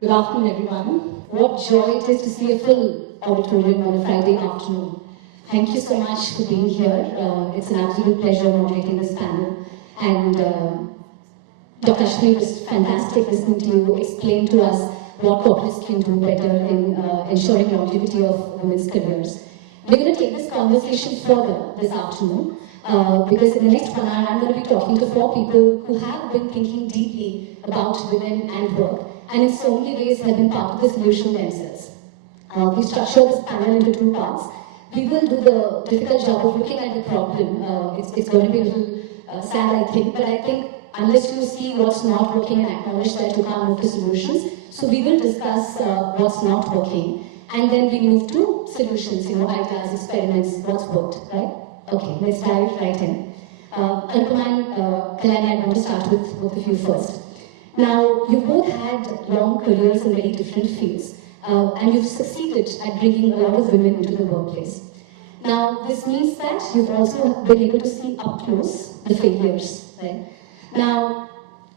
Good afternoon, everyone. What joy it is to see a full auditorium on a Friday afternoon. Thank you so much for being here. It's an absolute pleasure moderating this panel. And Dr. Ashwini, it was fantastic listening to you explain to us what corporates can do better in ensuring longevity of women's careers. We're going to take this conversation further this afternoon because in the next 1 hour I'm going to be talking to 4 people who have been thinking deeply about women and work and in so many ways have been part of the solution themselves. We've structured this panel into 2 parts. We will do the difficult job of looking at the problem. It's going to be a little sad, I think, but I think unless you see what's not working and acknowledge that, you can't move to solutions. So we will discuss what's not working, and then we move to solutions, ideas, experiments, what's worked, right? Okay, let's dive right in. Anupama and Kalani, I want to start with both of you first. Now, you both had long careers in very different fields, and you've succeeded at bringing a lot of women into the workplace. Now, this means that you've also been able to see up close the failures, right? Now,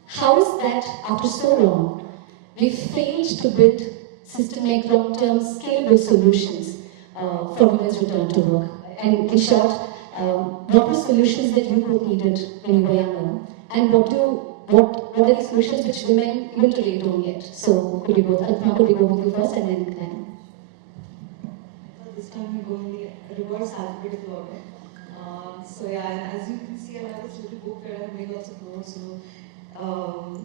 how is that after so long, we've failed to build systemic, long-term, scalable solutions for women's return to work? And in short, what were solutions that you both needed when you were younger? And what are the solutions which women even today don't get? So could you both, Alpna, could we go with you first and then Glenn? This time we go in the reverse alphabetical order. So yeah, and as you can see, I have this little book where I've made lots of notes.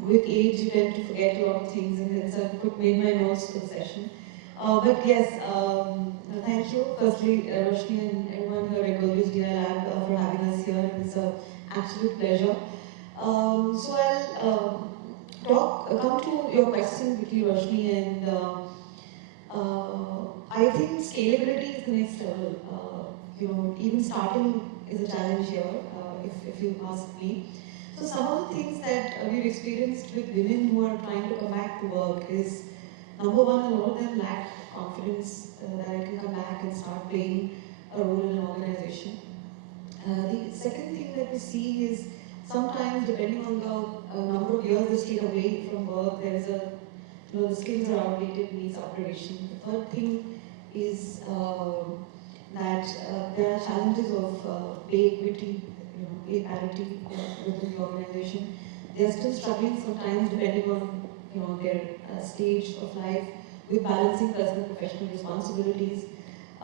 With age, you tend to forget a lot of things, and hence I've made my notes for the session. But yes, thank you, firstly, Roshni and everyone here at Godrej Lab for having us here. It's an absolute pleasure. So I'll come to your question quickly, Roshni, and I think scalability is the next level. Even starting is a challenge here, if you ask me. So some of the things that we've experienced with women who are trying to come back to work is, number one, a lot of them lack confidence that I can come back and start playing a role in an organization. The second thing that we see is sometimes, depending on the number of years they stay away from work, there is the skills are outdated, needs upgradation. The third thing is that there are challenges of pay equity, pay parity within the organization. They are still struggling sometimes, depending on their stage of life, with balancing personal and professional responsibilities.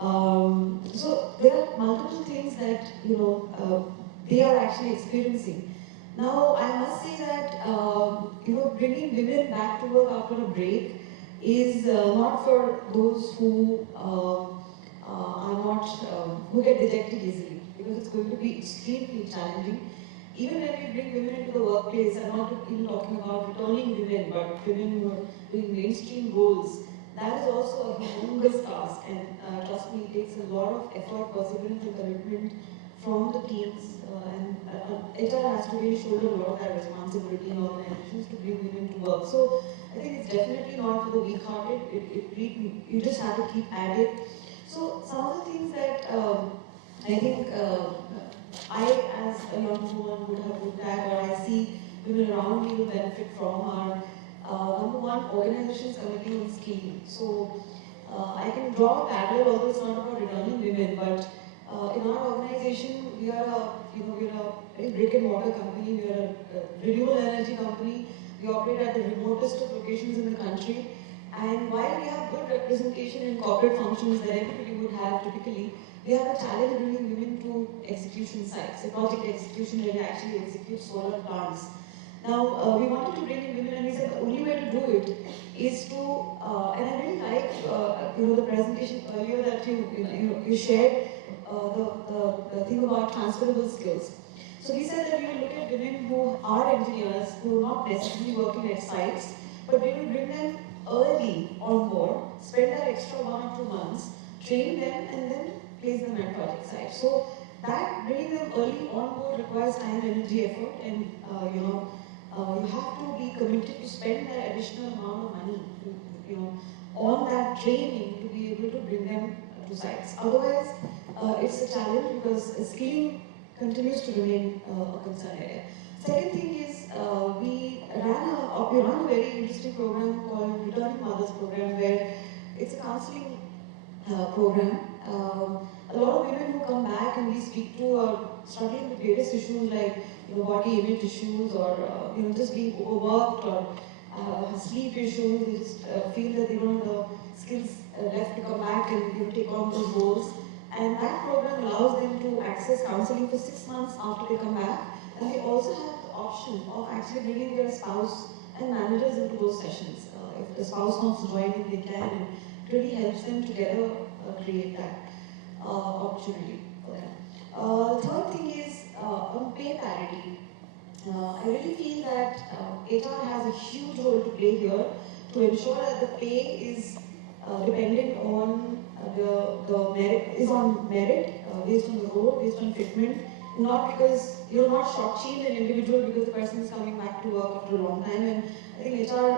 So there are multiple things that they are actually experiencing. Now, I must say that bringing women back to work after a break is not for those who who get dejected easily, because it's going to be extremely challenging. Even when we bring women into the workplace, I'm not even talking about returning women, but women who are doing mainstream roles. That is also a humongous task, and trust me, it takes a lot of effort, perseverance, and commitment from the teams, and HR has to really shoulder a lot of that responsibility in organizations to bring women to work. So I think it's definitely not for the weak-hearted. You just have to keep at it. So some of the things that I think I, as a young woman, would have looked at, or I see women around me will benefit from, are number one, organizations committing on skilling. So I can draw a parallel, although it's not about returning women, but in our organization, we are a brick and mortar company. We are a renewable energy company. We operate at the remotest of locations in the country. And while we have good representation in corporate functions that everybody would have typically, we have a challenge bringing women to execution sites, the project execution where they actually execute solar plants. Now, we wanted to bring in women, and we said the only way to do it is to, and I really like, the presentation earlier that you shared, the thing about transferable skills. So we said that we will look at women who are engineers, who are not necessarily working at sites, but we will bring them early on board, spend that extra 1 or 2 months, train them, and then place them at project sites. So that bringing them early on board requires time, energy, effort, and you have to be committed to spend that additional amount of money on that training to be able to bring them to sites. Otherwise, it's a challenge because skilling continues to remain a concern area. Second thing is we run a very interesting program called Returning Mothers Program, where it's a counseling program. A lot of women who come back and we speak to are struggling with various issues like body image issues or just being overworked or sleep issues. They just feel that they don't have the skills left to come back and take on those roles. And that program allows them to access counseling for 6 months after they come back. And they also have the option of actually bringing their spouse and managers into those sessions. If the spouse wants to join in, they can. And it really helps them together create that opportunity for them. The third thing is on pay parity. I really feel that HR has a huge role to play here to ensure that the pay is dependent on the merit, is on merit, based on the role, based on fitment, not because you're not shortchanged an individual because the person is coming back to work after a long time. And I think HR,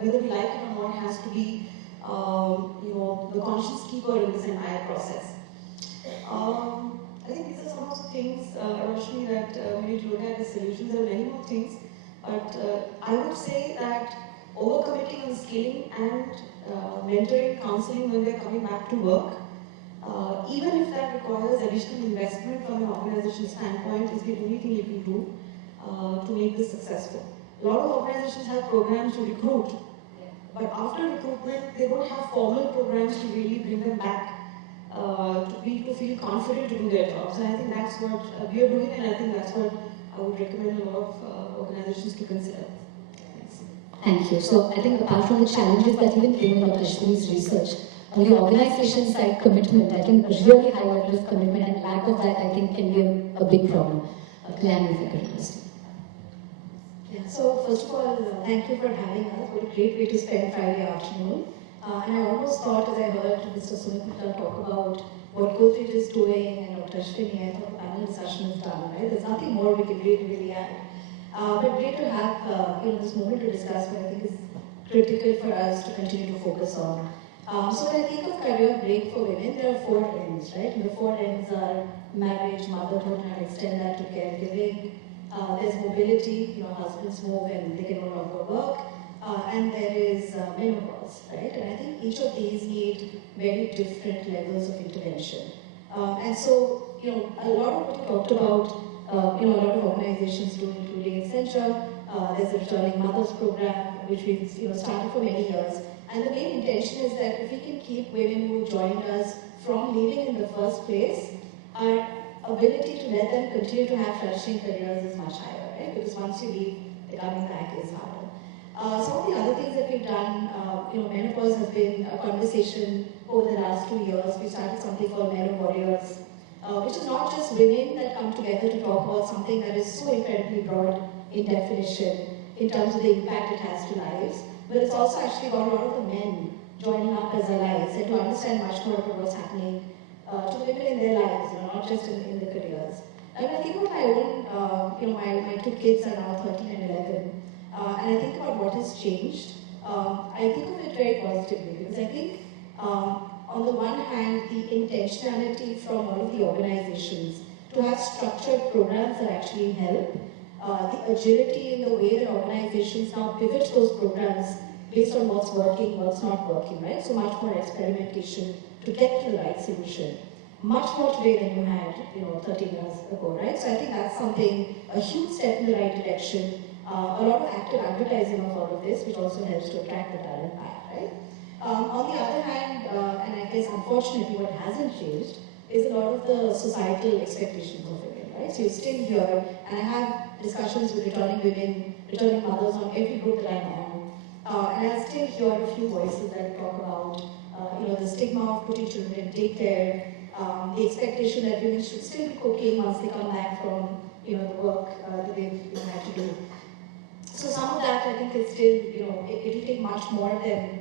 whether we like it or not, has to be the conscience keeper in this entire process. I think these are some of the things, Roshni, that we need to look at the solutions. There are many more things, but I would say that overcommitting on skilling and mentoring, counseling when they're coming back to work, even if that requires additional investment from an organization standpoint, is the only thing you can do to make this successful. A lot of organizations have programs to recruit, but after recruitment, they don't have formal programs to really bring them back to feel confident to do their jobs. And I think that's what we are doing, and I think that's what I would recommend a lot of organizations to consider. Thanks. Thank you. So I think apart from the challenges that even came in Dr. Ashwini's research, on the organization side commitment, I think a really high level of commitment and lack of that, I think, can be a big problem. Kalyan, if I could request you. Yeah, so first of all, thank you for having us. What a great way to spend Friday afternoon. And I almost thought, as I heard Mr. Sumit Mittal talk about what Godrej is doing and Dr. Ashwini, I thought the panel discussion is done, right? There's nothing more we can really add. But great to have this moment to discuss what I think is critical for us to continue to focus on. So when I think of career break for women, there are 4 ends, right? And the 4 ends are marriage, motherhood, and I extend that to caregiving. There's mobility, husbands move and they can no longer work. And there is menopause, right? And I think each of these need very different levels of intervention. And so, a lot of what you talked about, a lot of organizations do, including Accenture. There's a Returning Mothers program, which we've started for many years. And the main intention is that if we can keep women who joined us from leaving in the first place, our ability to let them continue to have flourishing careers is much higher, right? Because once you leave, the coming back is harder. Some of the other things that we've done, menopause has been a conversation over the last 2 years. We started something called Meno Warriors, which is not just women that come together to talk about something that is so incredibly broad in definition in terms of the impact it has to lives, but it's also actually got a lot of the men joining up as allies and to understand much more about what's happening to women in their lives, not just in the careers. And when I think about my own, my 2 kids are now 13 and 11, and I think about what has changed, I think of it very positively because I think on the one hand, the intentionality from all of the organizations to have structured programs that actually help, the agility in the way that organizations now pivot those programs based on what's working, what's not working, right? So much more experimentation to get to the right solution. Much more today than you had, 13 years ago, right? So I think that's something, a huge step in the right direction. A lot of active advertising of all of this, which also helps to attract the talent back, right? On the other hand, and I guess unfortunately what hasn't changed, is a lot of the societal expectations of women, right? So you're still here, and I have discussions with returning women, returning mothers on every group that I'm on. And I still hear a few voices that talk about, the stigma of putting children in daycare, the expectation that women should still be cooking once they come back from, the work that they've had to do. So some of that I think is still, it'll take much more than,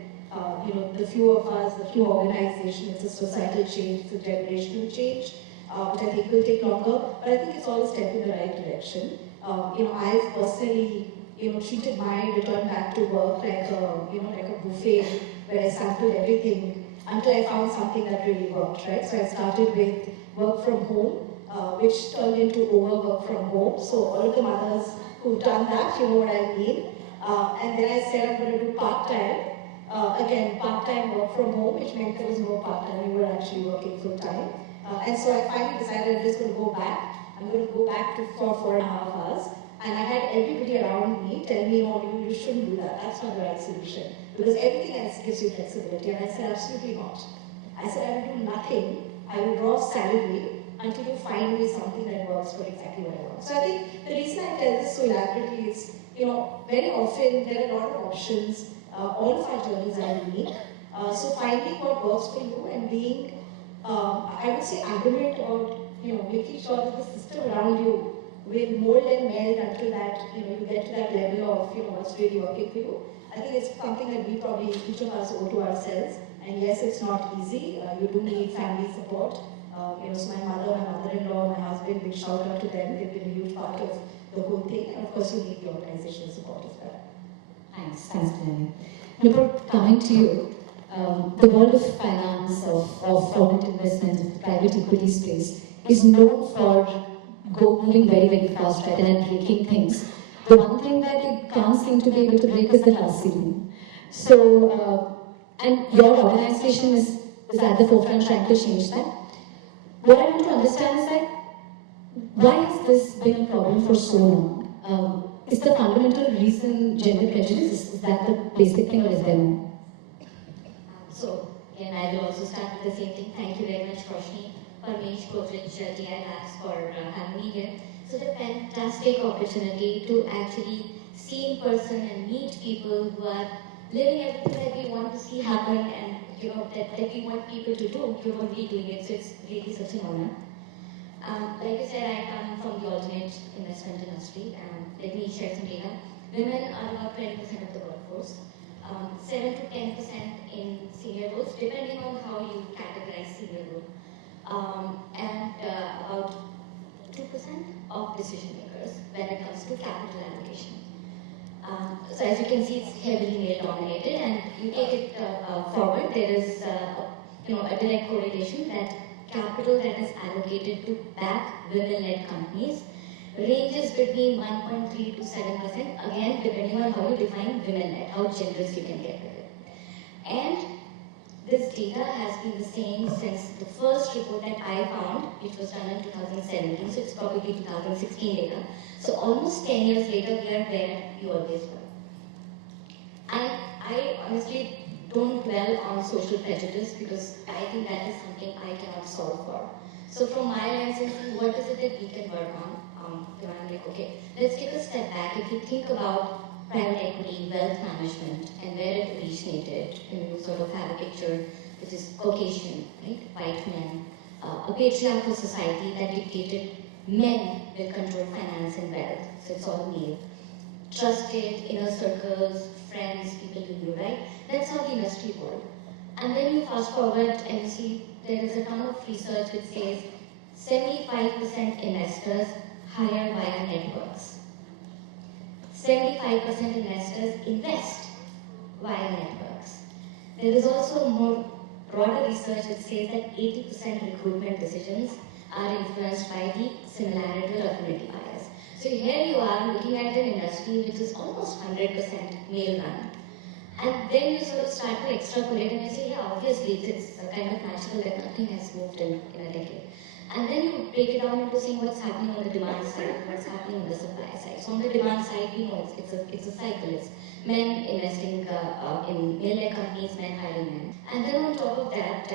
the few of us, the few organizations. It's a societal change, it's a generational change, which I think will take longer, but I think it's all a step in the right direction. I've personally, treated my return back to work like a buffet where I sampled everything until I found something that really worked, right? So I started with work from home, which turned into overwork from home. So all of the mothers who've done that, you know what I mean. And then I said I'm going to do part-time. Again, part-time work from home, which meant there was no part-time, we were actually working full-time. And so I finally decided I'm just going to go back. I'm going to go back to for 4.5 hours. And I had everybody around me tell me, oh, you shouldn't do that. That's not the right solution. Because everything else gives you flexibility. And I said, absolutely not. I said, I will do nothing. I will draw salary until you find me something that works for exactly what I want. So I think the reason I tell this so elaborately is, you know, very often there are a lot of options. All of our journeys are unique. So finding what works for you and being, I would say, adamant about, you know, making sure that the system around you will mold and meld until that, you know, you get to that level of, you know, what's really working for you. I think it's something that we probably, each of us owe to ourselves. And yes, it's not easy. You do need family support. You know, so my mother, my mother-in-law, my husband, big shout out to them. They've been a huge part of the whole thing. And of course, you need the organizational support as well. Thanks, Delaney. Nupur, coming to you, the world of finance, of foreign investment, of the private equity space is known for moving very, very fast, right, and breaking things. The one thing that it can't seem to be able to break is the glass ceiling. So, and your organization is at the forefront trying to change that. What I want to understand is that why has this been a problem for so long? Is the fundamental reason gender prejudice? Is that the basic thing, or is there more? So, again, I will also start with the same thing. Thank you very much, Roshni, Parmesh, Godrej, DI Labs for having me here. So, it's a fantastic opportunity to actually see in person and meet people who are living everything that we want to see happen, and you know that we want people to do. You're already doing it, so it's really such an honor. Like I said, I come from the alternate investment industry, and let me share some data. Women are about 20% of the workforce, 7 to 10% in senior roles, depending on how you categorize senior role, and about 2% of decision makers when it comes to capital allocation. So as you can see, it's heavily male dominated, and you take it forward, there is a direct correlation that capital that is allocated to back women-led companies ranges between 1.3 to 7%, again depending on how you define women-led, how generous you can get with it. And this data has been the same since the first report that I found, which was done in 2017, so it's probably 2016 data. So almost 10 years later, we are where you always were. And I honestly don't dwell on social prejudice because I think that is something I cannot solve for. So from my lens, what is it that we can work on? I'm like, okay, let's take a step back. If you think about private equity, wealth management, and where it originated, and you sort of have a picture which is Caucasian, right? White men, a patriarchal society that dictated men will control finance and wealth, so it's all male. Trusted, inner circles, friends, people you knew, right? That's how the industry worked. And then you fast forward and you see there is a ton of research which says 75% investors hire via networks. 75% investors invest via networks. There is also more broader research which says that 80% recruitment decisions are influenced by the similarity or affinity bias. So here you are looking at an industry which is almost 100% male run. And then you sort of start to extrapolate and you say, yeah, obviously it's kind of natural that nothing has moved in a decade. And then you break it down into saying what's happening on the demand side, what's happening on the supply side. So on the demand side, we know it's a cycle. It's men investing in male-led companies, men hiring men. And then on top of that,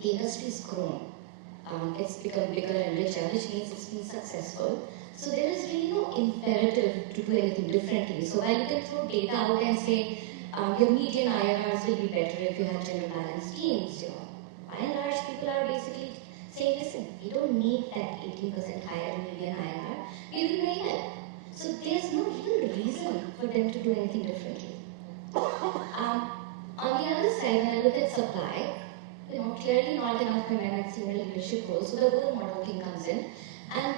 the industry's grown. It's become bigger and richer, which means it's been successful. So there is really no imperative to do anything differently. So while you can throw data out and say your median IRRs will be better if you have gender balanced teams, by and large people are basically saying, listen, you don't need that 18% higher median IRR, you're doing very well. So there's no real reason for them to do anything differently. On the other side, when I look at supply, clearly not enough women at senior leadership roles, so the role model thing comes in. And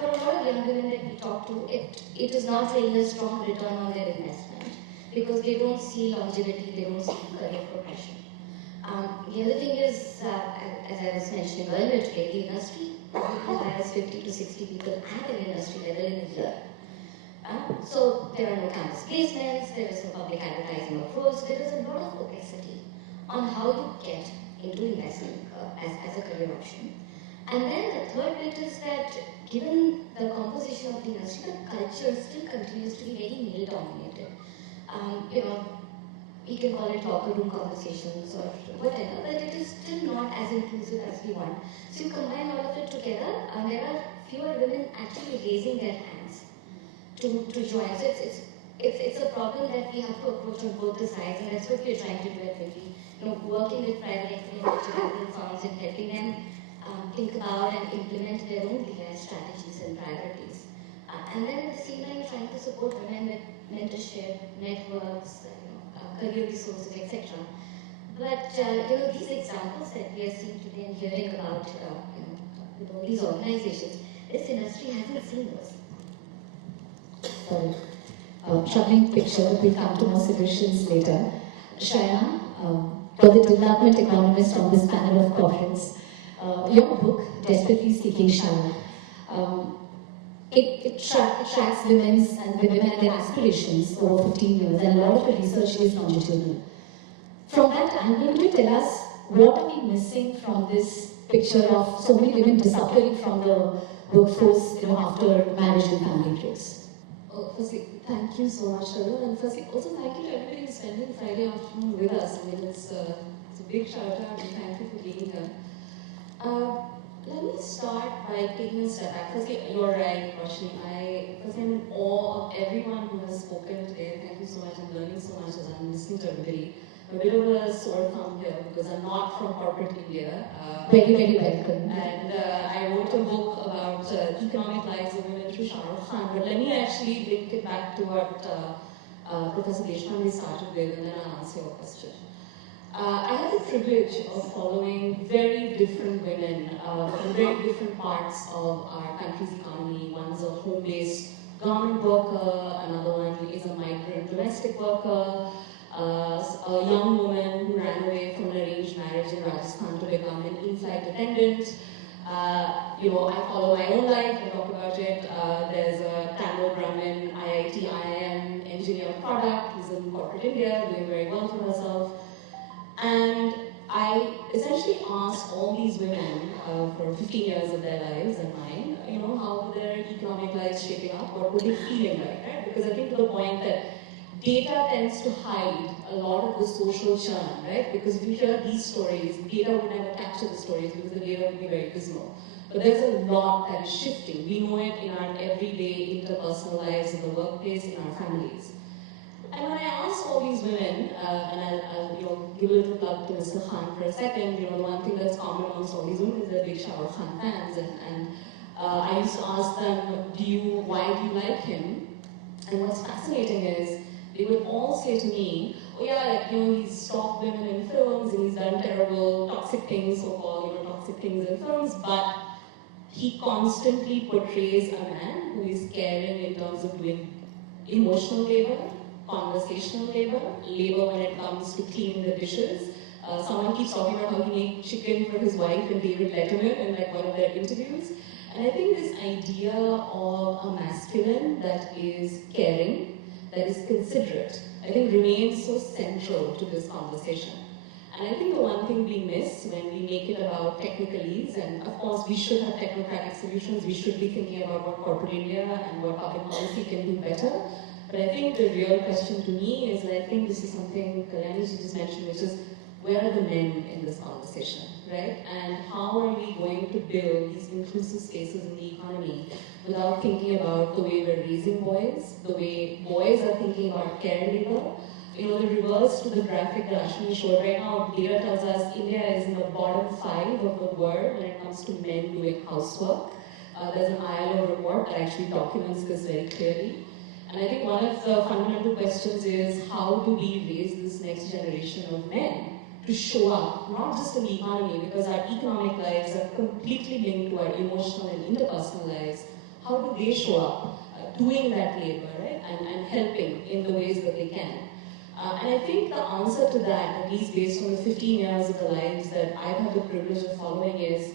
for a lot of young women that we talk to, it is not really a strong return on their investment because they don't see longevity, they don't see career progression. The other thing is, as I was mentioning earlier today, the industry Who hires 50 to 60 people at an industry level in a year? So there are no campus placements, there is no public advertising of roles, there is a lot of opacity on how you get into investment as a career option. And then the third bit is that given the composition of the industry, the culture still continues to be very male dominated. We can call it locker room conversations or whatever, but it is still not as inclusive as we want. So you combine all of it together, and there are fewer women actually raising their hands to join. So it's a problem that we have to approach on both the sides, and that's what we're trying to do at Wiki. Working with private equity and venture capital firms and helping them think about and implement their own DI strategies and priorities. And then at the same time, trying to support women with mentorship, networks, career resources, etc. But these examples that we are seeing today and hearing about with all these organizations, this industry hasn't seen those. Sorry. Troubling picture, we'll come to more solutions later. Shayana, you're the development economist on this panel of corporates. Your book, Desperately Seeking Shayana, it tracks women and their aspirations over 15 years, and a lot of the research is longitudinal. From that angle, could you tell us what are we missing from this picture of so many women disappearing from the workforce after marriage and family breaks? Firstly, thank you so much, Sharon, and firstly, also thank you to everybody who's spending Friday afternoon with us. I mean, it's a big shout out and thank you for being here. Let me start by taking a step back. Firstly, you're right, Roshni. I'm in awe of everyone who has spoken today. Thank you so much. I'm learning so much as I'm listening to everybody. I'm a bit of a sore thumb here because I'm not from corporate India. Very, very welcome. And I wrote a book about economic lives of women through Shah Rukh Khan. But let me actually link it back to what Professor Deshpande started with, and then I'll answer your question. I had the privilege of following very different women from very different parts of our country's economy. One's a home-based government worker, another one is a migrant domestic worker, a young woman who ran away from an arranged marriage in Rajasthan to become an in-flight attendant. I follow my own life, I talk about it. There's a Tamil Brahmin IIT IIM engineer of product who's in corporate India, doing very well for herself. And I essentially asked all these women for 15 years of their lives and mine, how were their economic lives shaping up, what were they feeling like, right? Because I think to the point that data tends to hide a lot of the social churn, right? Because if you hear these stories, data would never capture the stories because the data would be very dismal. But there's a lot that is shifting. We know it in our everyday interpersonal lives, in the workplace, in our families. And when I asked all these women, and I'll give a little plug to Mr. Khan for a second, the one thing that's common amongst all these women is they're big Shah Rukh Khan fans, and I used to ask them, why do you like him? And what's fascinating is, they would all say to me, oh yeah, he's stalked women in films, and he's done terrible, toxic things, so-called, toxic things in films, but he constantly portrays a man who is caring in terms of doing emotional labor, conversational labor when it comes to cleaning the dishes. Someone keeps talking about how he made chicken for his wife and David Letterman in one of their interviews. And I think this idea of a masculine that is caring, that is considerate, I think remains so central to this conversation. And I think the one thing we miss when we make it about technicalities, and of course we should have technocratic solutions, we should be thinking about what corporate India and what public policy can do better. But I think the real question to me is, and I think this is something Kalyani just mentioned, which is, where are the men in this conversation, right? And how are we going to build these inclusive spaces in the economy without thinking about the way we're raising boys, the way boys are thinking about care labor? The reverse to the graphic that Ashwini showed right now, data tells us India is in the bottom 5 of the world when it comes to men doing housework. There's an ILO report that actually documents this very clearly. And I think one of the fundamental questions is, how do we raise this next generation of men to show up, not just in the economy, because our economic lives are completely linked to our emotional and interpersonal lives. How do they show up doing that labor, right? And helping in the ways that they can. And I think the answer to that, at least based on the 15 years of the lives that I've had the privilege of following, is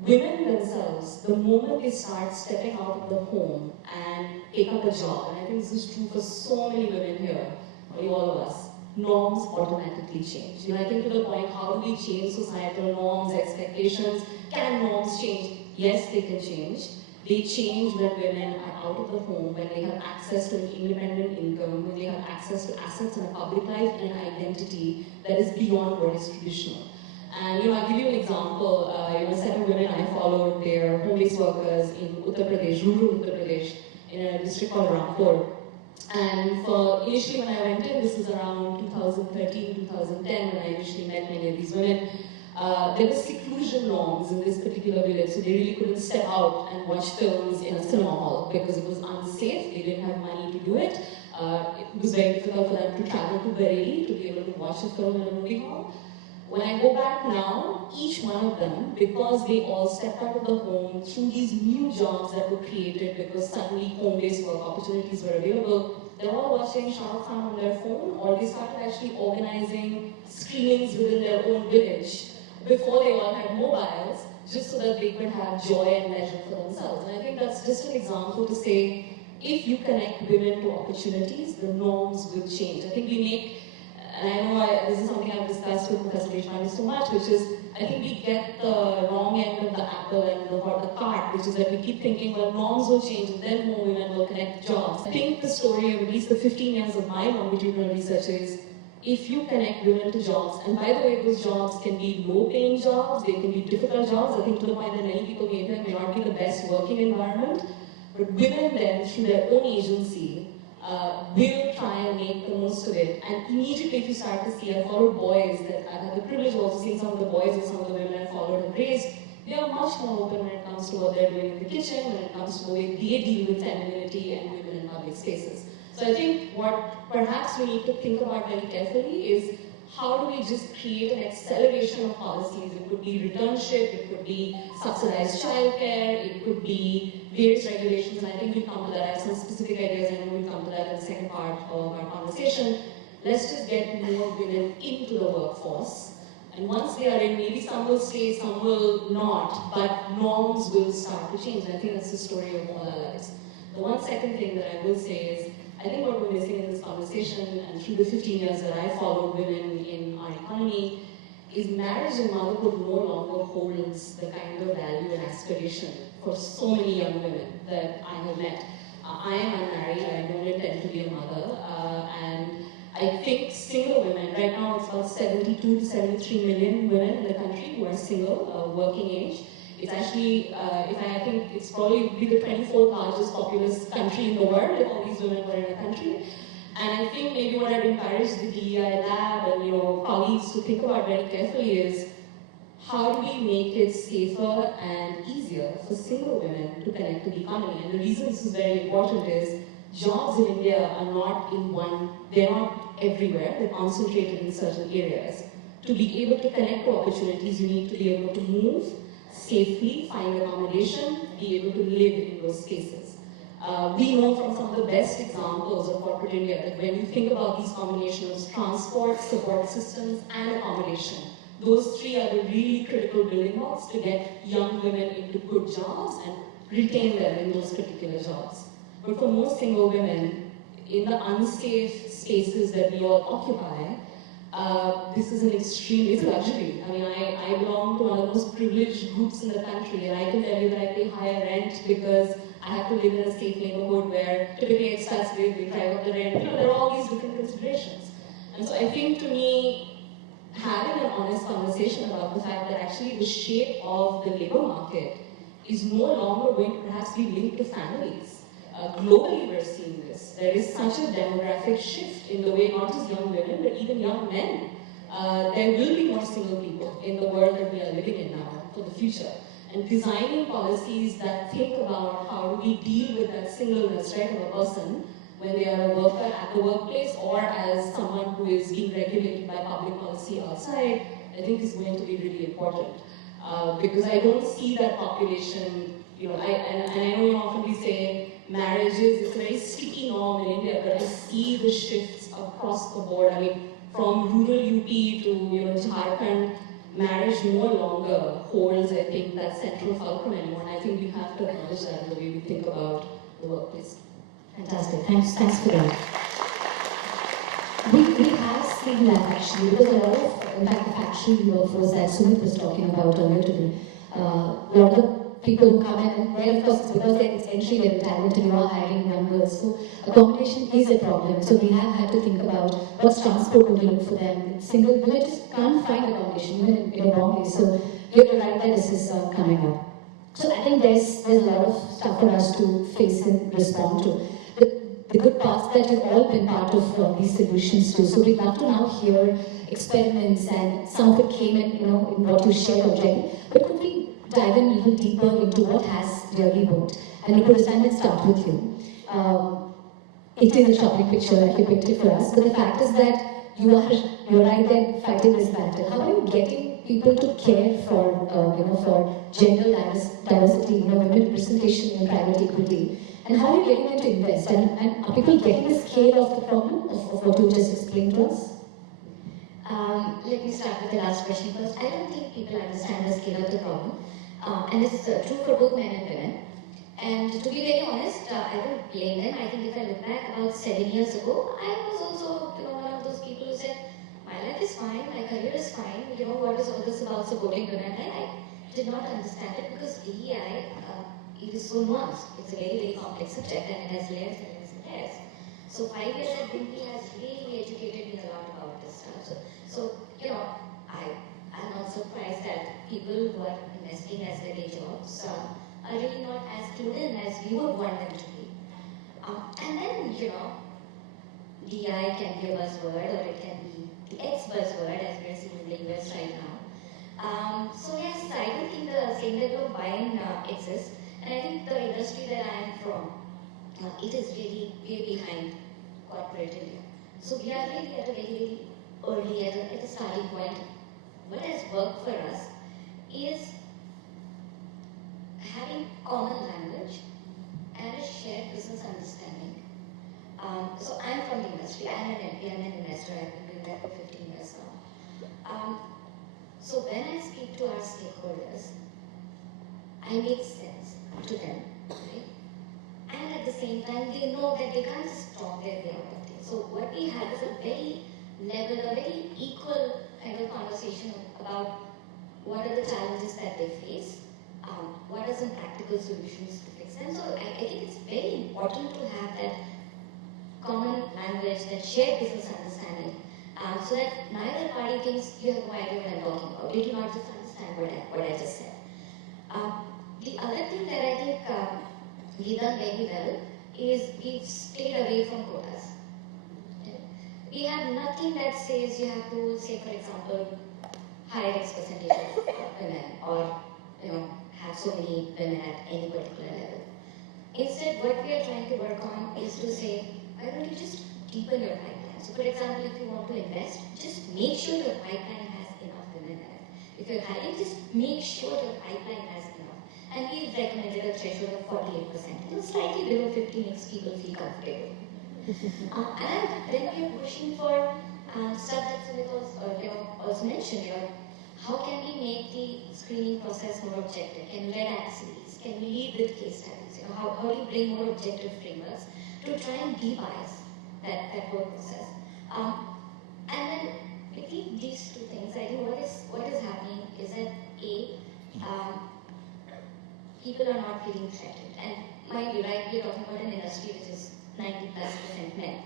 women themselves, the moment they start stepping out of the home and take up a job, and I think this is true for so many women here, probably all of us, norms automatically change. I think to the point, how do we change societal norms, expectations? Can norms change? Yes, they can change. They change when women are out of the home, when they have access to an independent income, when they have access to assets in a public life and an identity that is beyond what is traditional. And I'll give you an example. A set of women I followed, they're home-based workers in Uttar Pradesh, rural Uttar Pradesh, in a district called Rampur. And initially when I went in, this was around 2013, 2010, when I initially met many of these women, there were seclusion norms in this particular village, so they really couldn't step out and watch films in a cinema hall because it was unsafe, they didn't have money to do it. It was very difficult for them to travel to Bareilly to be able to watch a film in a movie hall. When I go back now, each one of them, because they all stepped out of the home through these new jobs that were created because suddenly home-based work opportunities were available, they're all watching Shah Rukh Khan on their phone, or they started actually organizing screenings within their own village before they all had mobiles, just so that they could have joy and leisure for themselves. And I think that's just an example to say, if you connect women to opportunities, the norms will change. I think we make, and I know this is something I've discussed with Professor Deshpande so much, which is, I think we get the wrong end of the apple and the cart, which is that we keep thinking, well, norms will change and then more women will connect jobs. I think the story of at least the 15 years of my longitudinal research is, if you connect women to jobs, and by the way, those jobs can be low-paying jobs, they can be difficult jobs. I think to the point that many people made here may not be the best working environment, but women then, through their own agency, will try and make the most of it. And immediately if you start to see, I followed boys, that I've had the privilege of also seeing some of the boys and some of the women I followed and raised, they are much more open when it comes to what they're doing in the kitchen, when it comes to the way they deal with femininity and women in public spaces. So I think what perhaps we need to think about very carefully is, how do we just create an acceleration of policies? It could be returnship, it could be subsidized childcare, it could be various regulations, and I think we'll come to that. I have some specific ideas, and we'll come to that in the second part of our conversation. Let's just get more women into the workforce. And once they are in, maybe some will stay, some will not, but norms will start to change. And I think that's the story of all our lives. The one second thing that I will say is, I think what we're missing in this conversation, and through the 15 years that I followed women in our economy, is marriage and motherhood no longer holds the kind of value and aspiration for so many young women that I have met. I am unmarried, I don't intend to be a mother, and I think single women, right now it's about 72 to 73 million women in the country who are single, working age. It's actually, I think it's probably be the 24th largest populous country in the world if all these women were in a country. And I think maybe what I'd encourage the DEI lab and colleagues to think about very carefully is, how do we make it safer and easier for single women to connect to the economy? And the reason this is very important is, jobs in India are not they're not everywhere, they're concentrated in certain areas. To be able to connect to opportunities, you need to be able to move safely, find accommodation, be able to live in those spaces. We know from some of the best examples of corporate India that when you think about these combinations, transport, support systems, and accommodation, those three are the really critical building blocks to get young women into good jobs and retain them in those particular jobs. But for most single women, in the unsafe spaces that we all occupy, this is an extreme luxury. I mean, I belong to one of the most privileged groups in the country, and I can tell you that I pay higher rent because I have to live in a safe neighborhood where typically expats live, we drive up the rent. There are all these different considerations. And so I think, to me, having an honest conversation about the fact that actually the shape of the labor market is no longer going to perhaps be linked to families. Globally, we're seeing this. There is such a demographic shift in the way not just young women, but even young men. There will be more single people in the world that we are living in now for the future. And designing policies that think about how do we deal with that singleness, right, of a person when they are a worker at the workplace or as someone who is being regulated by public policy outside, I think is going to be really important. Because I don't see that population, and I know often we say marriages, it's a very sticky norm in India, but I see the shifts across the board. I mean, from rural UP to Jharkhand, marriage no longer holds, I think, that central fulcrum anymore. And I think we have to acknowledge that in the way we think about the workplace. Fantastic. Thanks for that. We have seen that actually, because a lot of, in fact, the factory workforce that Sumit was talking about earlier today, a lot of the people who come in, and then of course it's because it's entry level talent and you are hiring young girls, so accommodation is a problem. So we have had to think about what's transport going to look for them. Single, you just can't find accommodation even in a Bombay, so you have to write that this is coming up. So I think there's a lot of stuff for us to face and respond to. The good parts that you've all been part of these solutions too. So we'd love to now hear experiments, and some of it came in what you shared already. But could we dive in a little deeper into what has really worked? And Nicola, let's start with you. It is a troubling picture, like you picked it for us, but the fact is that you're right there fighting this battle. How are you getting people to care for for gender diversity, women representation in private equity? And how are you getting them to invest? And are people getting the scale of the problem of what you just explained to us? Let me start with the last question first. I don't think people understand the scale of the problem. And this is true for both men and women. And to be very honest, I don't blame them. I think if I look back about 7 years ago, I was also one of those people who said, my life is fine, my career is fine, what is all this about supporting women? I did not understand it because DEI, it is so nuanced. It's a very, very complex subject and it has layers and layers and layers. So 5 years at Bindi has really educated me a lot about this stuff. So I'm not surprised that people who are investing as their day jobs are really not as clued in as we would want them to be. And then, DI can be a buzzword or it can be the X buzzword as we're seeing in the US right now. So yes, I don't think the same level of buy-in exists. And I think the industry that I am from, it is really way behind corporate India. So we are really at a very, very early, at a starting point. What has worked for us is having common language and a shared business understanding. So I'm from the industry, I'm an MP, I'm an investor, I've been doing that for 15 years now. So when I speak to our stakeholders, I make sense to them, right? And at the same time, they know that they can't just talk their way out of things. So what we have is a very level, a very equal kind of conversation about what are the challenges that they face, what are some practical solutions to fix them. So I think it's very important to have that common language, that shared business understanding, so that neither party thinks you have no idea what I'm talking about. Did you not just understand what I just said? The other thing that I think we've done very well is we've stayed away from quotas. We have nothing that says you have to, say for example, hire X percentage of women or have so many women at any particular level. Instead, what we are trying to work on is to say, why don't you just deepen your pipeline? So for example, if you want to invest, just make sure your pipeline has enough women in it. If you're hiring, just make sure your pipeline has enough. And we've recommended a threshold of 48%. Slightly below 50 makes people feel comfortable. And then we are pushing for stuff that Sumit also mentioned. How can we make the screening process more objective? Can we lead series? Can we lead with case studies? How do you bring more objective frameworks to try and de-bias that whole process? And then between these two things, I think what is happening is that people are not feeling threatened. And mind you, right, we're talking about an industry which is 90+% men.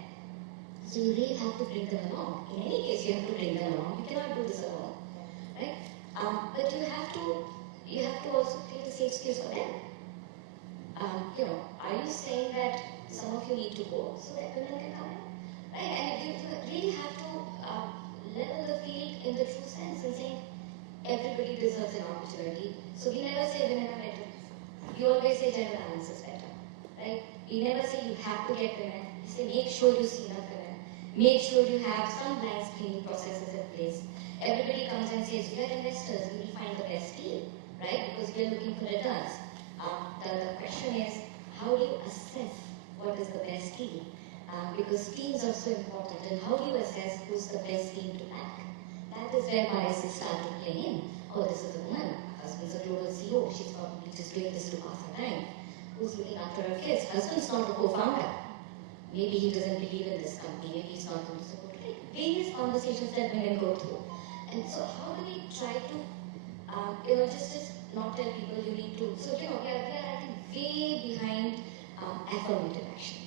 So you really have to bring them along. In any case, you have to bring them along. You cannot do this alone, right? But you have to also create a safe space for them. Are you saying that some of you need to go so that women can come in? Right? And you really have to level the field in the true sense and saying everybody deserves an opportunity. So we never say women are better. We always say gender balance is better, right? We never say you have to get women. We say make sure you see enough women. Make sure you have some blind screening processes in place. Everybody comes and says, we are investors, we will find the best deal, right? Because we are looking for returns. The question is, how do you assess what is the best deal? Because teams are so important, and how do you assess who's the best team to back? that is where biases start to play in. Oh, this is a woman, her husband's a global CEO, she's probably just doing this to pass her time. Who's looking after her kids? Husband's not a co-founder. Maybe he doesn't believe in this company, maybe he's not going to support it. Like various conversations that women go through. And so how do we try to, just not tell people you need to, so we are I think way behind affirmative action.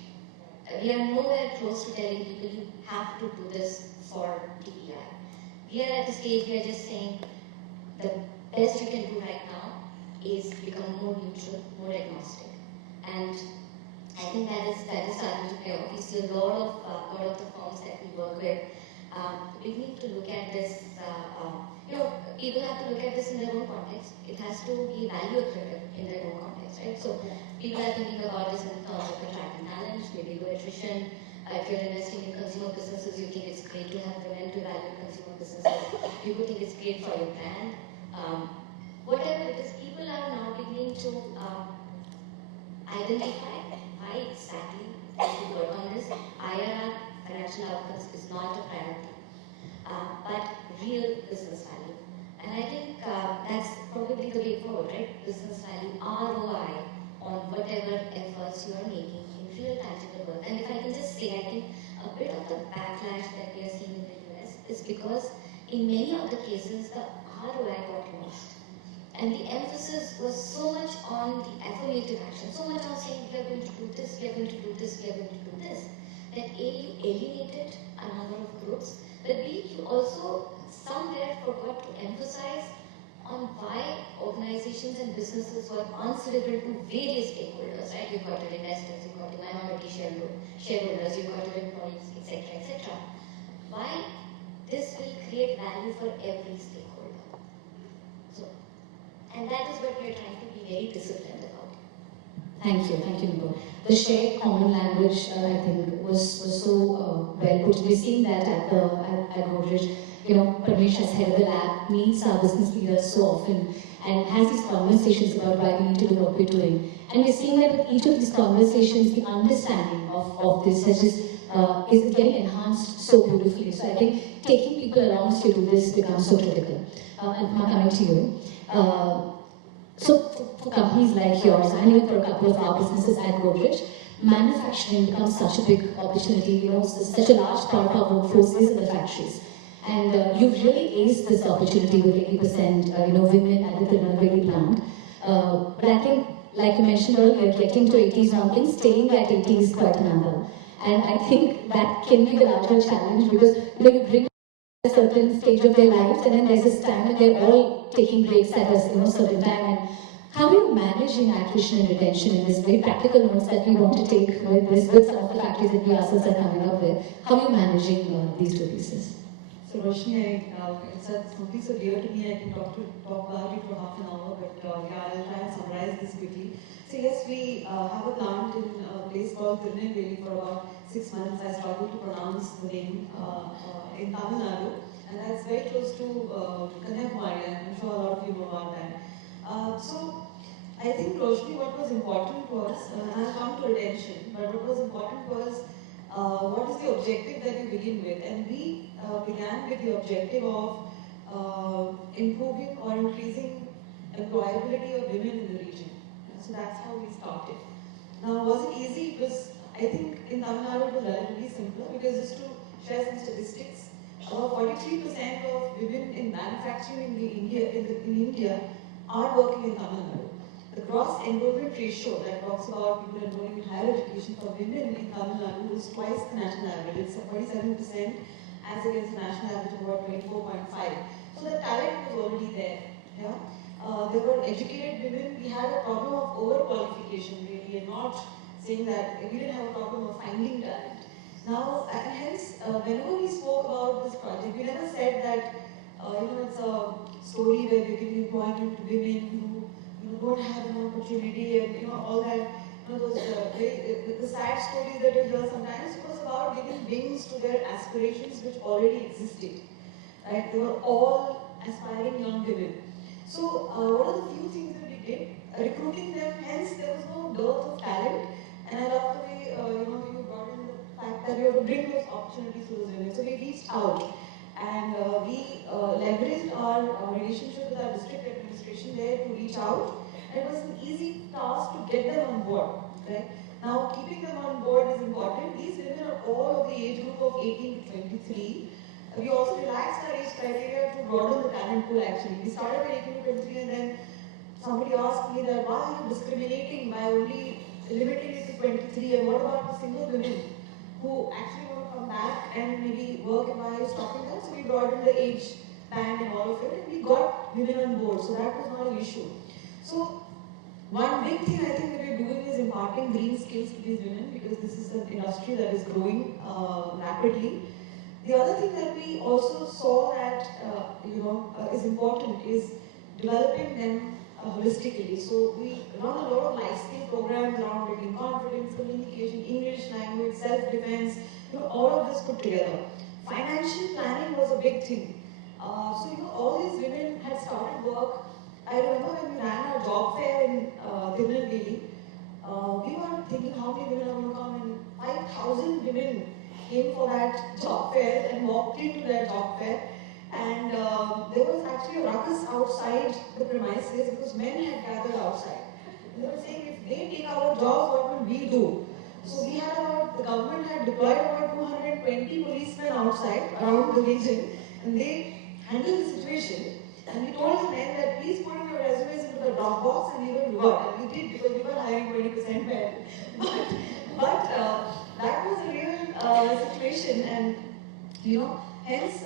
We are nowhere close to telling people you have to do this for DEI. We are at the stage we are just saying the best you can do right now is become more neutral, more agnostic. And I think that is starting to pay off. We see a lot of the firms that we work with beginning to look at this. People have to look at this in their own context. It has to be value accretive in their own context, right? So people are thinking about this in terms of attracting talent, maybe low attrition. If you're investing in consumer businesses, you think it's great to have women to value consumer businesses. You could think it's great for your brand. Whatever it is, people are now beginning to identify why exactly we should work on this. IRR, financial outcomes, is not a priority, but real business value. And I think that's probably the way forward, right? Business value, ROI on whatever efforts you are making in real tangible work. And if I can just say, I think a bit of the backlash that we are seeing in the US is because in many of the cases, the ROI got lost. And the emphasis was so much on the affirmative action, so much on saying we are going to do this, we are going to do this, we are going to do this, that A, you alienated a number of groups, but B, you also somewhere forgot to emphasize on why organizations and businesses were answerable to various stakeholders, right? You've got your investors, you've got your minority shareholders, you've got your employees, etc., etc. Why this will create value for every stakeholder. So, and that is what we are trying to be very disciplined about. Thank you, Nico. The shared common language, I think, was so well put. We're seeing that at Godrej. Parmesh as head of the lab meets our business leaders so often and has these conversations about why we need to do what we're doing. And we're seeing that with each of these conversations, the understanding of this has just is getting enhanced so beautifully. So I think taking people along to do this becomes so critical. And coming to you. So for companies like yours, and even for a couple of our businesses at Godrej, manufacturing becomes such a big opportunity. Such a large part of our workforce is in the factories. And you've really aced this opportunity with 80% women at the Tirunelveli plant. But I think, like you mentioned earlier, getting to 80 is one thing, staying at 80 is quite another. And I think that can be the larger challenge because you bring a certain stage of their lives and then there's this time when they're all taking breaks at a certain time. And how are you managing attrition and retention in this very practical notes that we want to take with some of the factories that we ourselves are coming up with? How are you managing these two pieces? So Roshni, it's something so dear to me. I can talk about it for half an hour, but I'll try and summarize this quickly. So yes, we have a plant in a place called Tirunelveli for about 6 months. I struggled to pronounce the name in Tamil Nadu, and that's very close to Kanyakumari. I'm sure a lot of you know about that. So I think Roshni, what was important was, and I'll come to retention, but what was important was what is the objective that you begin with? And we began with the objective of improving or increasing employability of women in the region. So that's how we started. Now, was it easy? It was, I think in Tamil Nadu it was relatively simpler because just to share some statistics, about 43% of women in manufacturing in India are working in Tamil Nadu. The gross enrollment ratio that talks about people enrolling in higher education for women in Tamil Nadu is twice the national average. It's 47% as against the national average of about 24.5. So the talent was already there. Yeah? There were educated women. We had a problem of overqualification really, and not saying that we didn't have a problem of finding talent. Now, and hence, whenever we spoke about this project, we never said that it's a story where we're giving employment to women who don't have an opportunity and all that. Those the sad stories that you hear sometimes. It was about giving wings to their aspirations which already existed. Right? They were all aspiring young women. So what are the few things that we did? Recruiting them. Hence, there was no dearth of talent. And I love the way you brought in the fact that we have to bring those opportunities to those women. So we reached out. And we leveraged our relationship with our district administration there to reach out. And it was an easy task to get them on board. Right? Now, keeping them on board is important. These women are all of the age group of 18 to 23. We also relaxed our age criteria to broaden the talent pool actually. We started at 18 to 23 and then somebody asked me that why are you discriminating by only limiting it to 23 and what about the single women who actually want to come back and maybe work and why are you stopping them? So we broadened the age band and all of it and we got women on board, so that was not an issue. So one big thing I think that we're doing is imparting green skills to these women because this is an industry that is growing rapidly. The other thing that we also saw that is important is developing them holistically. So we run a lot of life skill programs around building confidence, communication, English language, self-defense, all of this put together. Financial planning was a big thing. All these women had started work. I remember when we ran our job fair in Tirunelveli, we were thinking how many women are going to come and 5,000 women came for that job fair and walked into that job fair. And there was actually a ruckus outside the premises because men had gathered outside. And they were saying, if they take our jobs, what will we do? So we had the government had deployed about 220 policemen outside around the region, and they handled the situation. And we told the men that please put in your resumes into the drop box and we will revert. And we did because we were hiring 20% men. But that was a real situation, and hence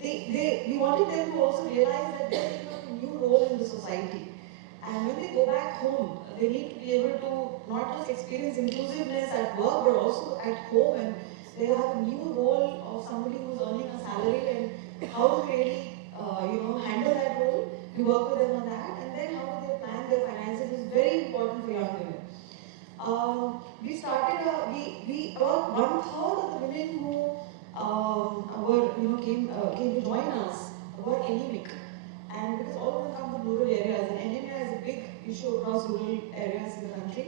we wanted them to also realize that they're taking up a new role in the society. And when they go back home, they need to be able to not just experience inclusiveness at work, but also at home. And they have a new role of somebody who's earning a salary and how to really handle that role. We work with them on that. And then how do they plan their finances is very important for young women. We started, about 1/3 of the women who came to join us were anemic. And because all of them come from rural areas, and anemia is a big issue across rural areas in the country.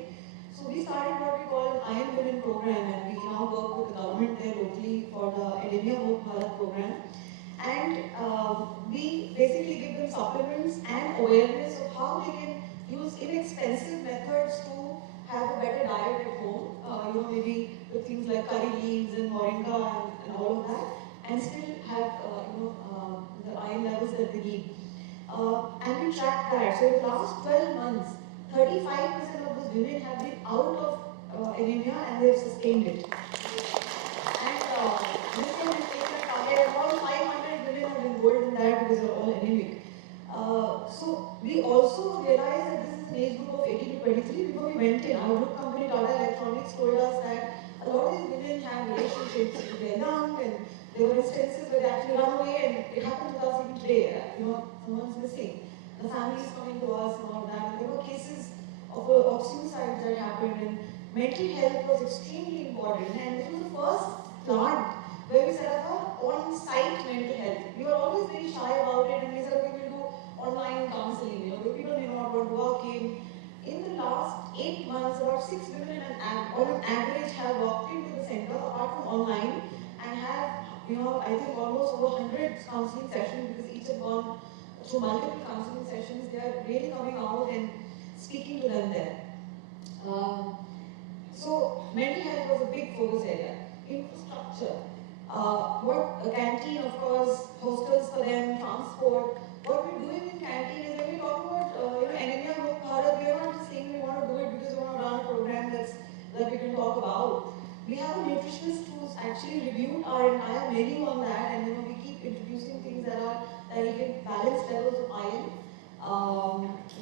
So we started what we call an Iron Women program, and we now work with the government there locally for the Anemia Mukht Bharat program. And we basically give them supplements and awareness of how they can use inexpensive methods to have a better diet at home, maybe with things like curry leaves and moringa and all of that, and still have the iron levels that they need. And we track that. So in the last 12 months, 35% of those women have been out of anemia and they have sustained it. And this one is taken a target. About 500 women have enrolled in that because they're all anemic. So we also realized that this is an age group of 18 to 23. Before we went in, our group company Tata Electronics told us that a lot of these women have relationships when they're young, and there were instances where they actually run away, and it happens with us even today. Someone's missing. The family is coming to us and all that. And there were cases of suicides that happened, and mental health was extremely important. And this was the first plant where we set up on-site mental health. We were always very shy about it, and we said, okay, we'll do online counseling. People may not want to walk in. In the last 8 months, about 6 women on an average have walked into the center, apart from online, and have, I think almost over 100 counseling sessions because each have gone through multiple counseling sessions. They are really coming out and speaking to them there. So mental health was a big focus area. Infrastructure. A canteen, of course, hostels for them, transport. What we're doing in canteen is when we talk about Anemia Mukht Bharat, we are not just saying we want to do it because we want to run a program that we can talk about. We have a nutritionist who's actually reviewed our entire menu on that, and we keep introducing things that will give balanced levels of iron.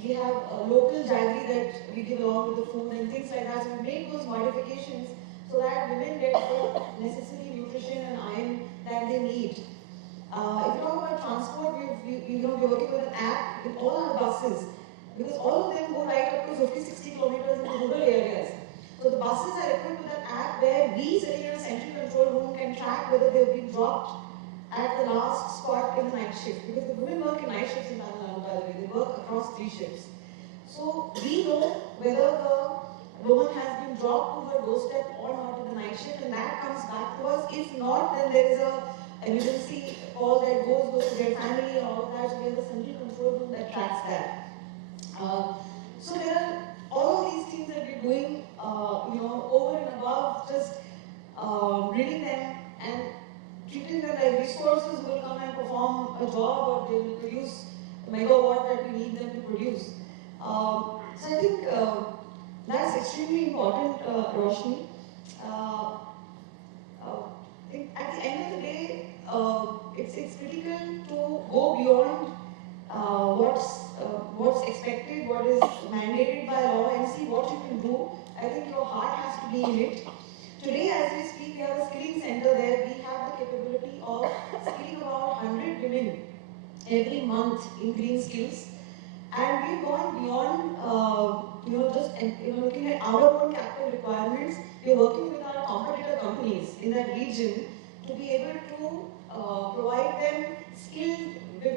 We have a local jaggery that we give along with the food and things like that. So we make those modifications so that women get the necessary nutrition and iron that they need. If you talk about transport, we're working with an app in all our buses because all of them go right up to 50-60 kilometers into rural areas. So the buses are equipped with an app where we, sitting in a central control room, can track whether they've been dropped at the last spot in the night shift. Because the women work in night shifts in Tamil Nadu, by the way. They work across 3 shifts. So we know whether the woman has been dropped to her doorstep or not in the night shift, and that comes back to us. If not, then there is a emergency call that goes to their family and all of that. So there's a central control room that tracks that. So there are all of these things that we're doing, over and above just bringing them and treating them like resources who will come and perform a job, or they will produce the megawatt that we need them to produce. So I think that's extremely important, Roshni. I think at the end of the day, it's critical to go beyond what's expected, what is mandated by law, and see what you can do. I think your heart has to be in it. Today, as we speak, we have a skilling center where we have the capability of skilling about 100 women every month in green skills. And we've gone beyond, looking at our own capital requirements. We're working with our competitor companies in that region to be able to provide them skilled,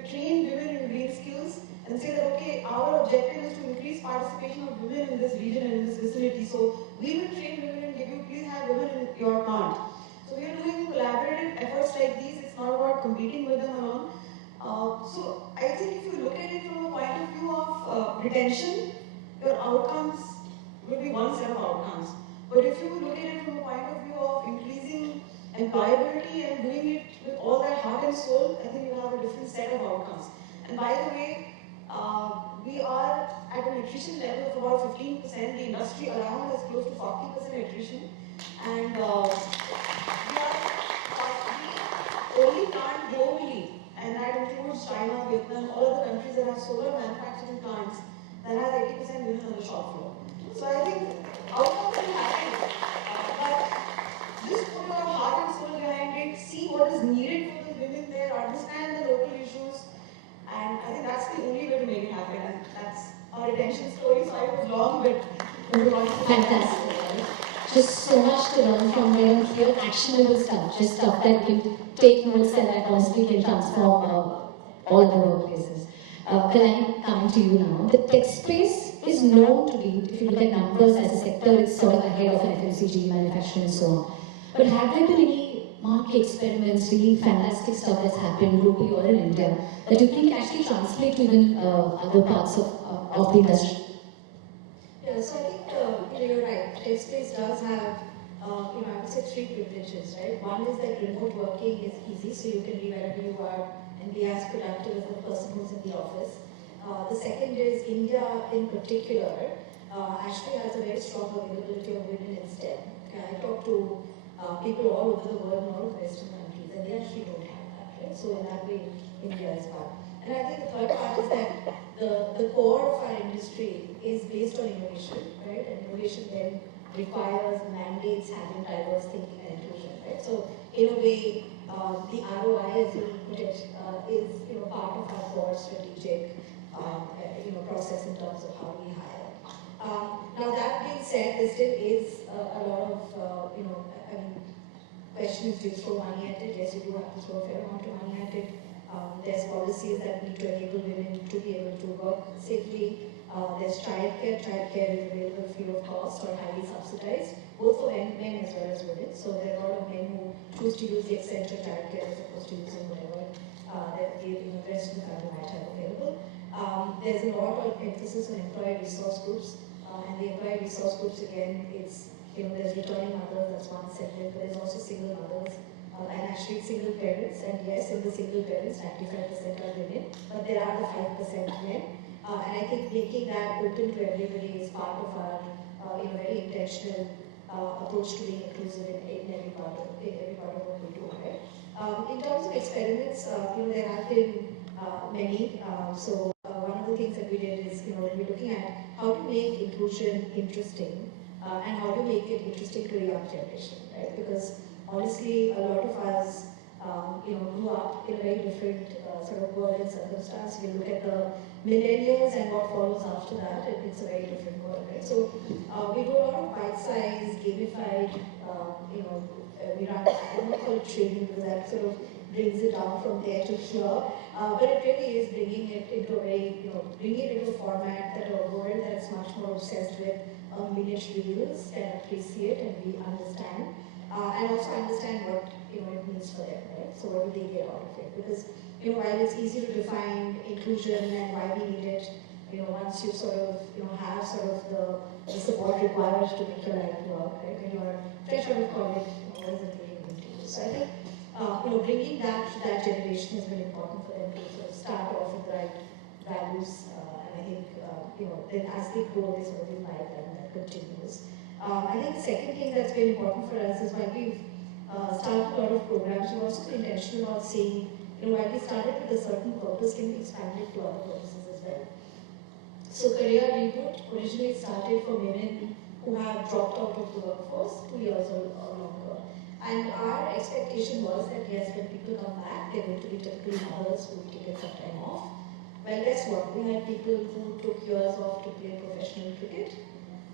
trained women in green skills, and say that, okay, our objective is to increase participation of women in this region and in this vicinity. So we will train women and give you, please have women in your plant. So we are doing collaborative efforts like these. It's not about competing with them alone. So I think if you look at it from a point of view of retention, your outcomes will be one set of outcomes. But if you look at it from a point of view of increasing employability and doing it with all that heart and soul, I think you'll have a different set of outcomes. And by the way, we are at an attrition level of about 15%. The industry around is close to 40% attrition. And we are the only plant globally, and that includes China, Vietnam, all other countries that have solar manufacturing plants that has 80% women on the shop floor. So I think outcomes will happen, but just put your heart and soul behind it, see what is needed for the women there, understand the local issues, and I think that's the only way to make it happen. And that's our retention story. So it was long, but Fantastic. Just so much to learn from them, clear, actionable stuff, just stuff that we can take notes and that honestly can transform all the workplaces. Kalani, coming to you now. The tech space is known to be, if you look at numbers as a sector, it's sort of ahead of an FMCG, manufacturing and so on. But have there been any market experiments, really fantastic stuff that's happened globally or in India that you think actually translate to even other parts of the industry? Yeah, so I think you're right. Tech space does have, I would say three privileges, right? One is that remote working is easy, so you can be wherever you are and be as productive as the person who's in the office. The second is India in particular actually has a very strong availability of women in STEM. Okay? I talk to people all over the world, not of Western countries, and they actually don't have that, right? So in that way, India is one. And I think the third part is that the core of our industry is based on innovation, right? And innovation then requires, mandates having diverse thinking and inclusion, right? So in a way, the ROI, as you put it, is part of our core strategic process in terms of how we hire. Now that being said, there still is a lot of question is, do you throw money at it? Yes, you do have to throw a fair amount of money at it. There's policies that need to enable women to be able to work safely. There's childcare. Childcare is available free of cost or highly subsidized, both for men as well as women. So there are a lot of men who choose to use the extent of childcare as opposed to using whatever that the rest of the family might have available. There's a lot of emphasis on employee resource groups, and the employee resource groups, again, it's there's returning mothers, that's one segment, but there's also single mothers. And actually single parents, and yes, in the single parents, 95% are women, but there are the 5% men. And I think making that open to everybody is part of our very intentional approach to being inclusive in every part of what we do. Right? In terms of experiments, there have been many. So one of the things that we did is when we're looking at how to make inclusion interesting and how to make it interesting to a young generation, right? Because honestly, a lot of us, grew up in a very different sort of world and circumstance. We look at the millennials and what follows after that, and it's a very different world, right? So we do a lot of bite-sized, gamified, we run, I don't call it training because that sort of brings it down from there to here. But it really is bringing it into a very, bringing it into a format that a world that's much more obsessed with minute reels can appreciate and we understand. And also understand what it means for them, right? So what do they get out of it? Because while it's easy to define inclusion and why we need it, once you sort of have sort of the support required to make your life work, right? When you're fresh out of college, what is it really going to do? So I think bringing that to that generation has been important for them to sort of start off with the right values, and I think then as they grow, they sort of imbibe that and that continues. I think the second thing that's been important for us is while we've started a lot of programs, we've also been intentional about saying, while we started with a certain purpose, can be expanded to other purposes as well. So Career Reboot originally started for women who have dropped out of the workforce 2 years or longer. And our expectation was that yes, when people come back, they're going to be typically mothers who take some time off. Well, guess what? We had people who took years off to play professional cricket,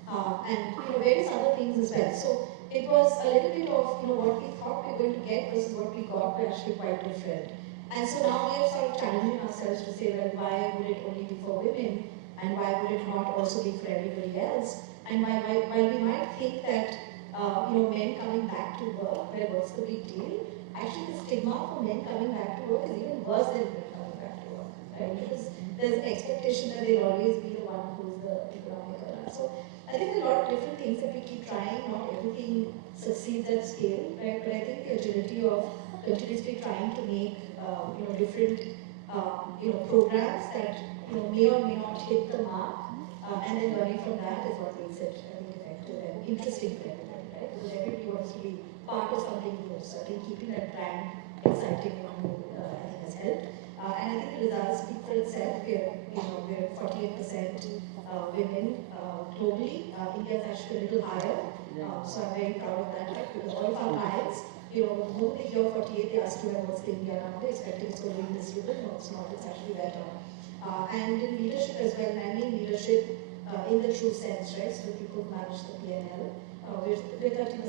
and various other things as well. So it was a little bit of what we thought we were going to get versus what we got were actually quite different. And so now we are sort of challenging ourselves to say, well, why would it only be for women, and why would it not also be for everybody else? And while we might think that men coming back to work, well, what's the big deal? Actually, the stigma for men coming back to work is even worse than women coming back to work, right? Because there's an expectation that they'll always be the one who's the economic earner. So I think there are a lot of different things that we keep trying. Not everything succeeds at scale, right? But I think the agility of continuously trying to make different programs that may or may not hit the mark, and then learning from that is what makes it, I think, effective and interesting for everybody, right? Because everybody wants to be part of something new. So I think keeping that brand exciting and new, I think has helped. And I think the results speak for itself. We're 48% women globally. India is actually a little higher, so I'm very proud of that fact, because all of our clients, the moment they hear 48, they ask what's the India number, they're expecting it's going to be this little. No, it's not, it's actually better. And in leadership as well, and I mean leadership in the true sense, right? So the people who manage the P&L, we're 30%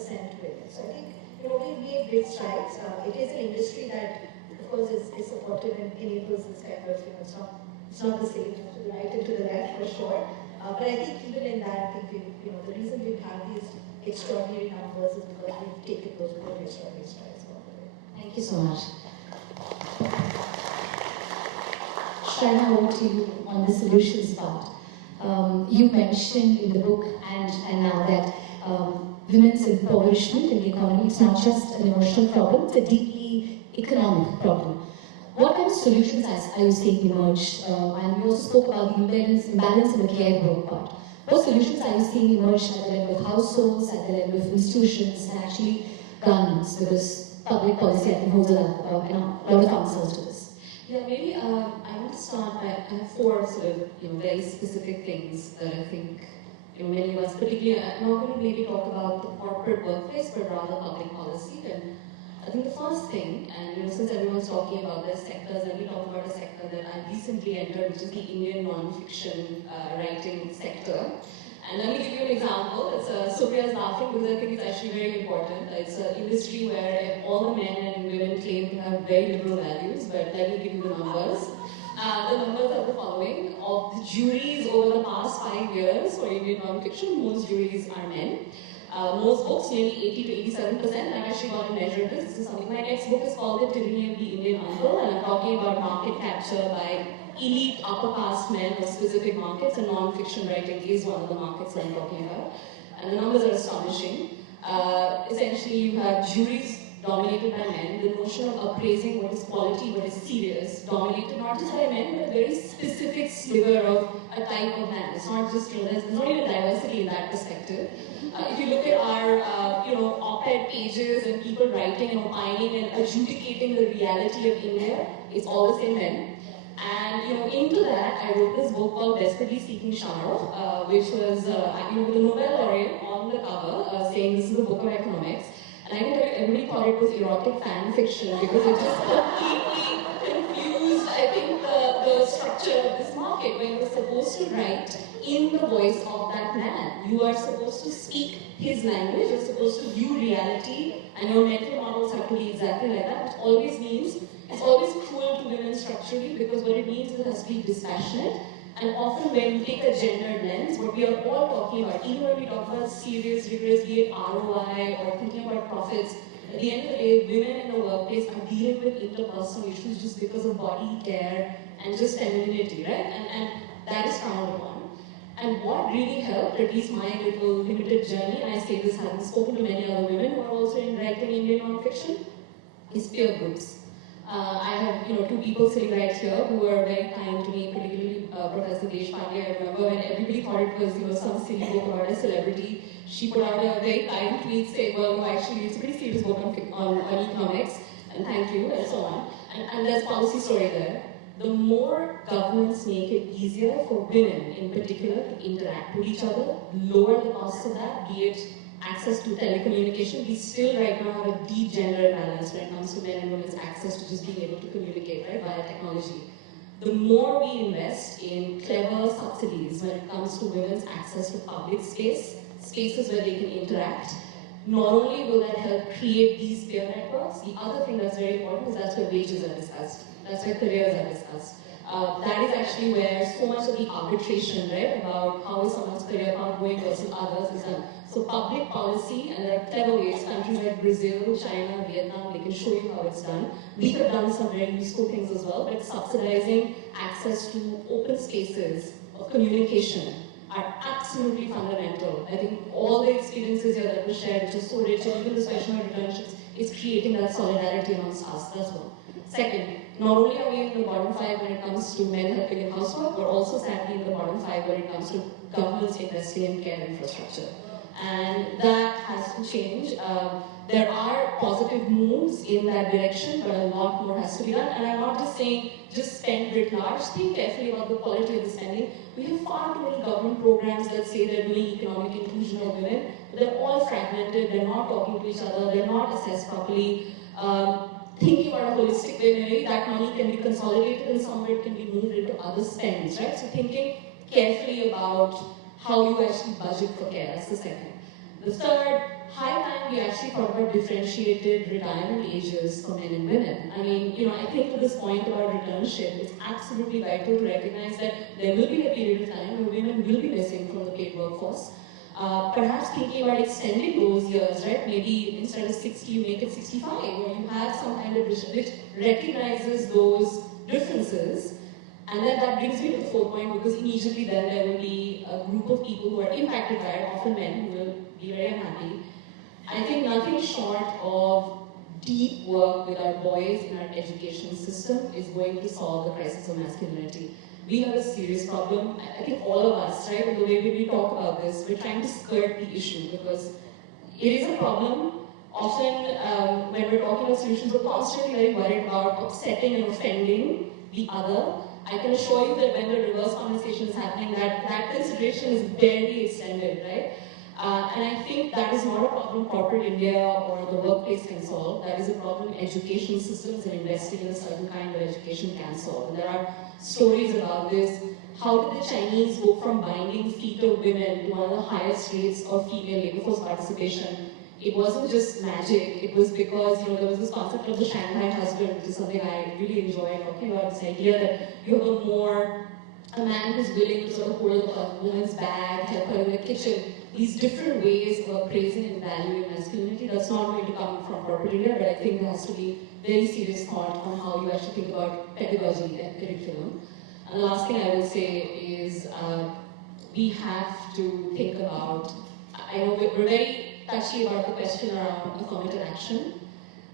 women. So I think, we've made great strides. It is an industry that, of course, is supportive and enables this kind of, it's not the same to the right and to the left for sure. But I think even in that, I think the reason we've had these extraordinary numbers is because we've taken those really extraordinary strides along the way. Thank you so much. Shraddha, over to you on the solutions part. You mentioned in the book and now that women's empowerment in the economy is not just an emotional problem, it's a deeply economic problem. What kind of solutions are you seeing emerge? And we also spoke about the imbalance in the care work part. What solutions are you seeing emerge at the level of households, at the level of institutions, and actually governments? Because public policy, I think, holds a lot of answers to this. Yeah, maybe I want to start by, I have four sort of very specific things that I think many of us, particularly, I'm not going to maybe talk about the corporate workplace, but rather public policy. And I think the first thing, and since everyone's talking about their sectors, let me talk about a sector that I recently entered, which is the Indian non-fiction writing sector. And let me give you an example. Supriya's laughing because I think it's actually very important. It's an industry where all the men and women claim to have very liberal values, but let me give you the numbers. The numbers are the following. Of the juries over the past 5 years for Indian non-fiction, most juries are men. Most books, nearly 80 to 87%. I've actually got to measure this. This is something. My next book is called The Tyranny of the Indian Uncle, and I'm talking about market capture by elite upper caste men of specific markets, and non-fiction writing is one of the markets I'm talking about. And the numbers are astonishing. Essentially, you have juries dominated by men. The notion of appraising what is quality, what is serious, dominated not just by men, but a very specific sliver of a type of man. It's not just, there's not even diversity in that perspective. If you look at our, op-ed pages and people writing and opining and adjudicating the reality of India, it's all the same men. And into that, I wrote this book called Desperately Seeking Shah, which was with a Nobel laureate on the cover saying this is a book of economics. And I can tell you, everybody thought it was erotic fan fiction because it just completely confused, I think, the structure of this market, where you're supposed to write in the voice of that man. You are supposed to speak his language, you're supposed to view reality, and your mental models have to be exactly like that, which always means it's always cruel to women structurally, because what it means is it has to be dispassionate. And often when we take a gendered lens, what we are all talking about, even when we talk about serious, rigorous, be it ROI or thinking about profits, At the end of the day, women in the workplace are dealing with interpersonal issues just because of body care and just femininity, right? And that is frowned upon. And what really helped, at least my little limited journey, and I say this having spoken to many other women who are also in writing Indian non-fiction, is peer groups. I have, two people sitting right here who were very kind to me, particularly Professor Deshpande. I remember when everybody thought it was, some silly book about a celebrity, she put out a very kind tweet saying, well, no, actually, it's a pretty serious book on economics, and thank you, and so on. And there's policy story there. The more governments make it easier for women, in particular, to interact with each other, lower the costs of that, be it access to telecommunication. We still right now have a deep gender imbalance when it comes to men and women's access to just being able to communicate, right, via technology. The more we invest in clever subsidies when it comes to women's access to public spaces where they can interact, not only will that help create these peer networks, the other thing that's very important is that's where wages are discussed. That's where careers are discussed. That is actually where so much of the arbitration, right, about how is someone's career path going versus others is done. So public policy, and there are clever ways, countries like Brazil, China, Vietnam, they can show you how it's done. We have done some very useful things as well, but subsidizing access to open spaces of communication are absolutely fundamental. I think all the experiences here that were shared, which is so rich, and even this question of internships, is creating that solidarity amongst us. That's one. Second, not only are we in the bottom 5 when it comes to men helping in housework, we're also sadly in the bottom 5 when it comes to governments investing in care infrastructure. And that has to change. There are positive moves in that direction, but a lot more has to be done. And I'm not just saying, just spend writ large. Think carefully about the quality of the spending. We have far too many government programs that say they're doing economic inclusion of women, but they're all fragmented, they're not talking to each other, they're not assessed properly. Thinking about a holistic way, maybe that money can be consolidated and somewhere it can be moved into other spends, right? So thinking carefully about how you actually budget for care, that's the second. The third, high time we actually thought about differentiated retirement ages for men and women. I mean, I think to this point about returnship, it's absolutely vital to recognize that there will be a period of time where women will be missing from the paid workforce. Perhaps thinking about extending those years, right? Maybe instead of 60, you make it 65, or you have some kind of vision which recognizes those differences. And then that brings me to the fourth point, because immediately then there will be a group of people who are impacted by it, often men, who will be very unhappy. I think nothing short of deep work with our boys in our education system is going to solve the crisis of masculinity. We have a serious problem. I think all of us, right, and the way we talk about this, we're trying to skirt the issue because it is a problem. Often, when we're talking about solutions, we're constantly very worried about upsetting and offending the other. I can assure you that when the reverse conversation is happening, that consideration is barely extended, right? And I think that is not a problem corporate India or the workplace can solve. That is a problem education systems and investing in a certain kind of education can solve. And there are stories about this. How did the Chinese go from binding feet of women to one of the highest rates of female labor force participation? It wasn't just magic, it was because there was this concept of the Shanghai husband, which is something I really enjoy talking about, this idea that you have a man who's willing to sort of hold a woman's bag, help her in the kitchen, these different ways of praising and valuing masculinity. That's not going to come from corporate India, but I think there has to be very serious thought on how you actually think about pedagogy and curriculum. And the last thing I will say is we have to think about, I know we're very touchy about the question around affirmative action,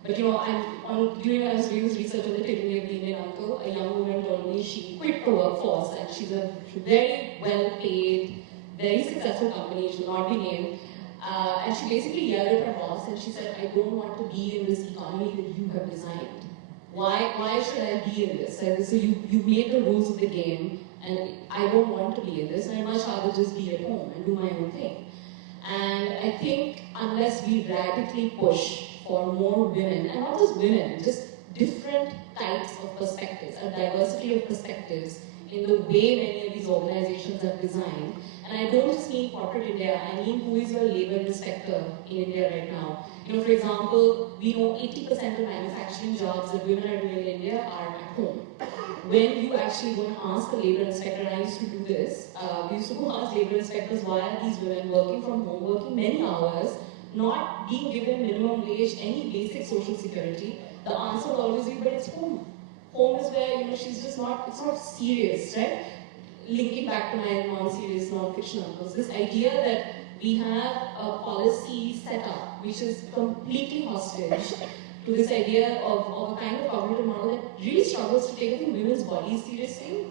but during when I was doing this research on the tyranny of the Indian uncle, a young woman told me she quit the workforce and she's a very well-paid, very successful company, she will not be named, and she basically yelled at her boss and she said, I don't want to be in this economy that you have designed. Why should I be in this? So you've made the rules of the game and I don't want to be in this, and I'd much rather just be at home and do my own thing. And I think unless we radically push for more women, and not just women, just different types of perspectives, a diversity of perspectives in the way many of these organizations are designed. And I don't just mean corporate India, I mean who is your labor inspector in India right now. For example, we know 80% of manufacturing jobs that women are doing in India are at home. When you actually go and ask a labor inspector, and I used to do this, we used to go ask labor inspectors, why are these women working from home, working many hours, not being given minimum wage, any basic social security, the answer will always be, but it's home. Home is where, you know, she's just not, it's not serious, right? Linking back to my non-serious, non-fiction uncles, this idea that we have a policy set up which is completely hostage to this idea of a kind of cognitive model that really struggles to take, I think, women's bodies seriously.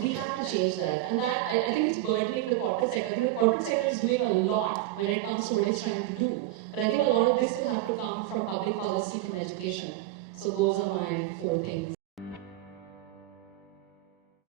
We have to change that. And that, I think it's burdening the corporate sector. I think the corporate sector is doing a lot when it comes to what it's trying to do. But I think a lot of this will have to come from public policy, from education. So those are my 4 things.